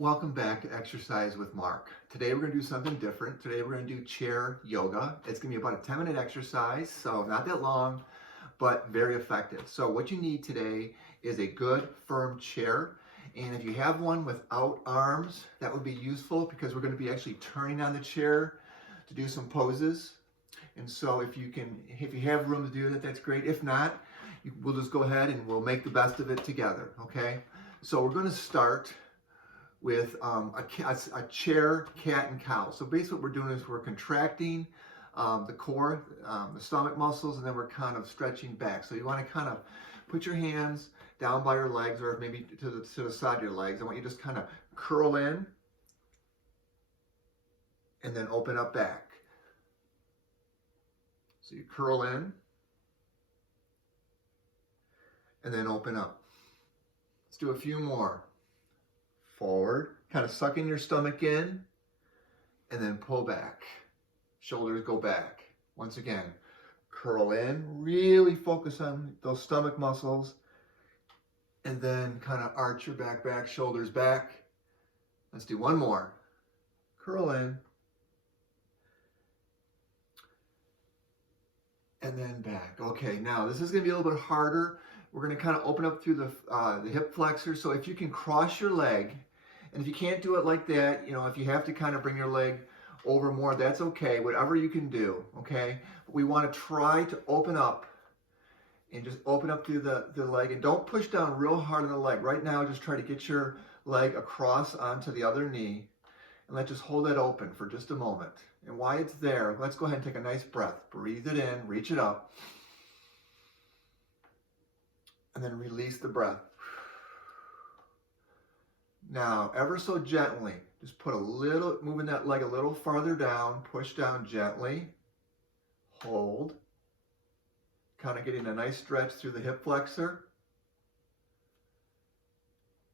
Welcome back to Exercise with Mark. Today we're going to do something different. Today we're going to do chair yoga. It's going to be about a 10-minute exercise, so not that long, but very effective. So what you need today is a good firm chair. And if you have one without arms, that would be useful because we're going to be actually turning on the chair to do some poses. And so if you have room to do that, that's great. If not, we'll just go ahead and we'll make the best of it together, okay? So we're going to start with a chair, cat, and cow. So basically what we're doing is we're contracting the core, the stomach muscles, and then we're kind of stretching back. So you want to kind of put your hands down by your legs or maybe to the side of your legs. I want you to just kind of curl in and then open up back. So you curl in and then open up. Let's do a few more. Forward, kind of sucking your stomach in, and then pull back. Shoulders go back. Once again, curl in, really focus on those stomach muscles, and then kind of arch your back, shoulders back. Let's do one more. Curl in, and then back. Okay, now this is going to be a little bit harder. We're going to kind of open up through the hip flexor. So if you can cross your leg, and if you can't do it like that, if you have to kind of bring your leg over more, that's okay. Whatever you can do, okay? But we want to try to open up and just open up through the leg. And don't push down real hard on the leg. Right now, just try to get your leg across onto the other knee. And let's just hold it open for just a moment. And while it's there, let's go ahead and take a nice breath. Breathe it in, reach it up. And then release the breath. Now, ever so gently, just moving that leg a little farther down, push down gently, hold, kind of getting a nice stretch through the hip flexor,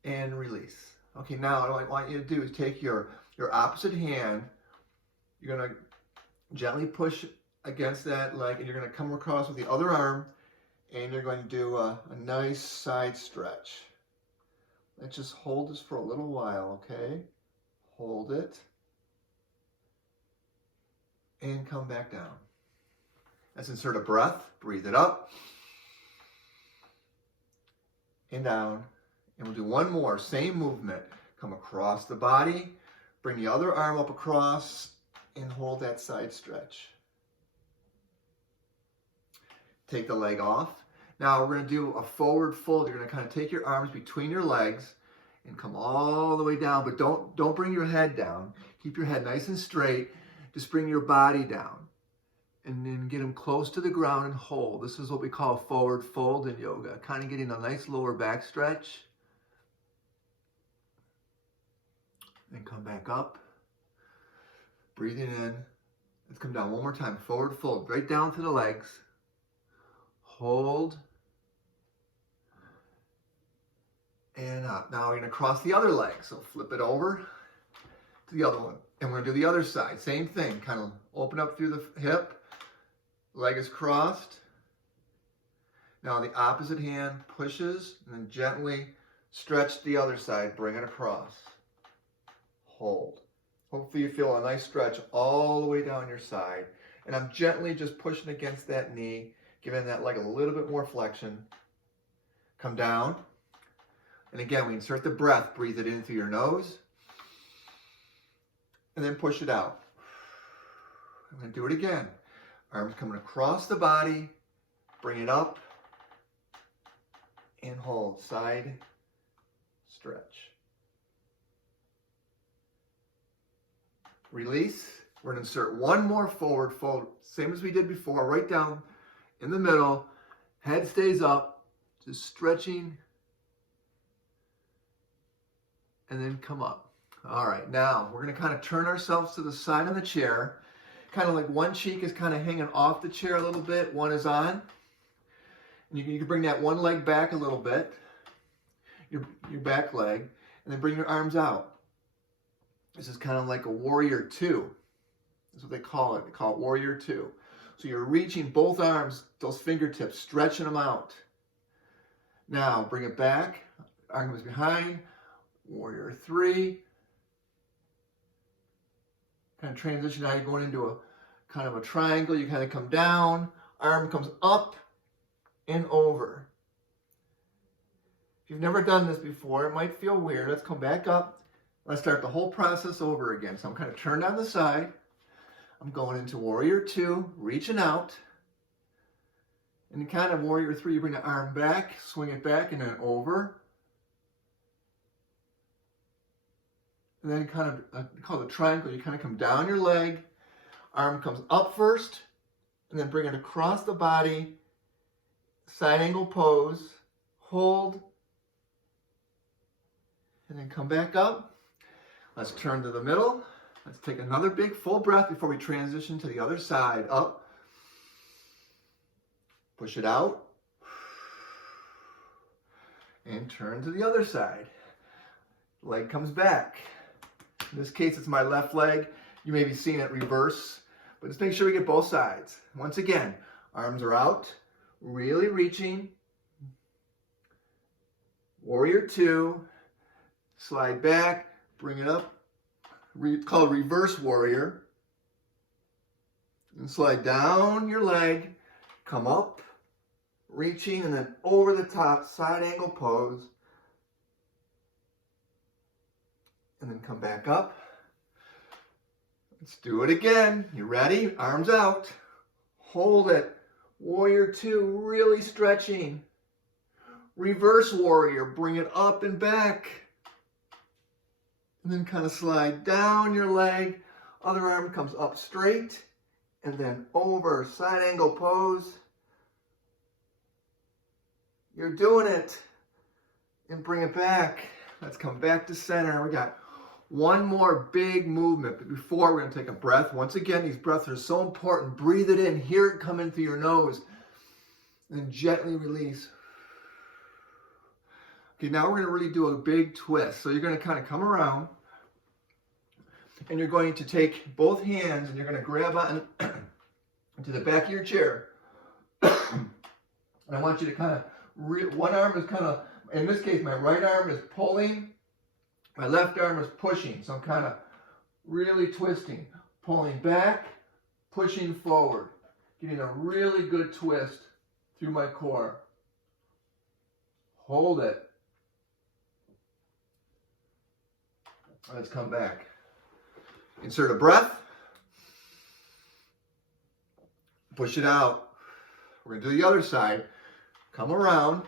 and release. Okay, now what I want you to do is take your opposite hand, you're going to gently push against that leg, and you're going to come across with the other arm, and you're going to do a nice side stretch. Let's just hold this for a little while, okay? Hold it. And come back down. Let's insert a breath. Breathe it up. And down. And we'll do one more. Same movement. Come across the body. Bring the other arm up across. And hold that side stretch. Take the leg off. Now we're going to do a forward fold. You're going to kind of take your arms between your legs and come all the way down, but don't bring your head down. Keep your head nice and straight. Just bring your body down and then get them close to the ground and hold. This is what we call a forward fold in yoga, kind of getting a nice lower back stretch. And come back up. Breathing in. Let's come down one more time. Forward fold, right down to the legs. Hold. And up. Now we're going to cross the other leg. So flip it over to the other one. And we're going to do the other side. Same thing. Kind of open up through the hip. Leg is crossed. Now the opposite hand pushes and then gently stretch the other side. Bring it across. Hold. Hopefully you feel a nice stretch all the way down your side. And I'm gently just pushing against that knee, giving that leg a little bit more flexion. Come down. And again, we insert the breath. Breathe it in through your nose. And then push it out. I'm going to do it again. Arms coming across the body. Bring it up. And hold. Side stretch. Release. We're going to insert one more forward fold. Same as we did before. Right down in the middle. Head stays up. Just stretching. And then come up. All right, now we're going to kind of turn ourselves to the side of the chair. Kind of like one cheek is kind of hanging off the chair a little bit. One is on. And you can bring that one leg back a little bit. Your back leg. And then bring your arms out. This is kind of like a warrior two. That's what they call it. They call it warrior two. So you're reaching both arms, those fingertips, stretching them out. Now bring it back. Arms behind. Warrior three, kind of transition. Now you're going into a kind of a triangle. You kind of come down, arm comes up and over. If you've never done this before, it might feel weird. Let's come back up. Let's start the whole process over again. So I'm kind of turned on the side. I'm going into warrior 2, reaching out. And in kind of warrior 3, you bring the arm back, swing it back, and then over. And then kind of, call it a triangle. You kind of come down your leg. Arm comes up first, and then bring it across the body. Side angle pose. Hold. And then come back up. Let's turn to the middle. Let's take another big full breath before we transition to the other side. Up. Push it out. And turn to the other side. Leg comes back. In this case, it's my left leg. You may be seeing it reverse, but just make sure we get both sides. Once again, arms are out, really reaching. Warrior 2, slide back, bring it up. It's called reverse warrior. And slide down your leg, come up, reaching, and then over the top, side angle pose. And then come back up. Let's do it again. You ready? Arms out. Hold it. Warrior 2, really stretching. Reverse warrior, bring it up and back. And then kind of slide down your leg. Other arm comes up straight. And then over, side angle pose. You're doing it. And bring it back. Let's come back to center. We got one more big movement, but before we're going to take a breath. Once again, these breaths are so important. Breathe it in, hear it come in through your nose, and gently release. Okay, now we're going to really do a big twist. So you're going to kind of come around, and you're going to take both hands, and you're going to grab on to the back of your chair. And I want you to kind of, one arm is kind of, in this case, my right arm is pulling. My left arm is pushing, so I'm kind of really twisting, pulling back, pushing forward, getting a really good twist through my core. Hold it. Let's come back. Insert a breath. Push it out. We're going to do the other side. Come around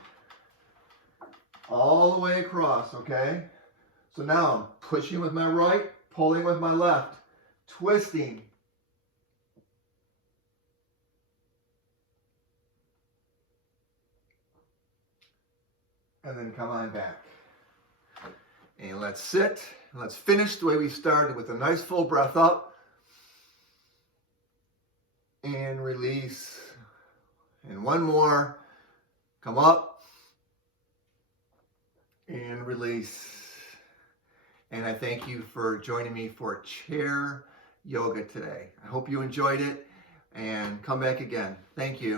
all the way across, okay? So now I'm pushing with my right, pulling with my left, twisting. And then come on back. And let's sit. Let's finish the way we started with a nice full breath up. And release. And one more. Come up. And release. And I thank you for joining me for chair yoga today. I hope you enjoyed it and come back again. Thank you.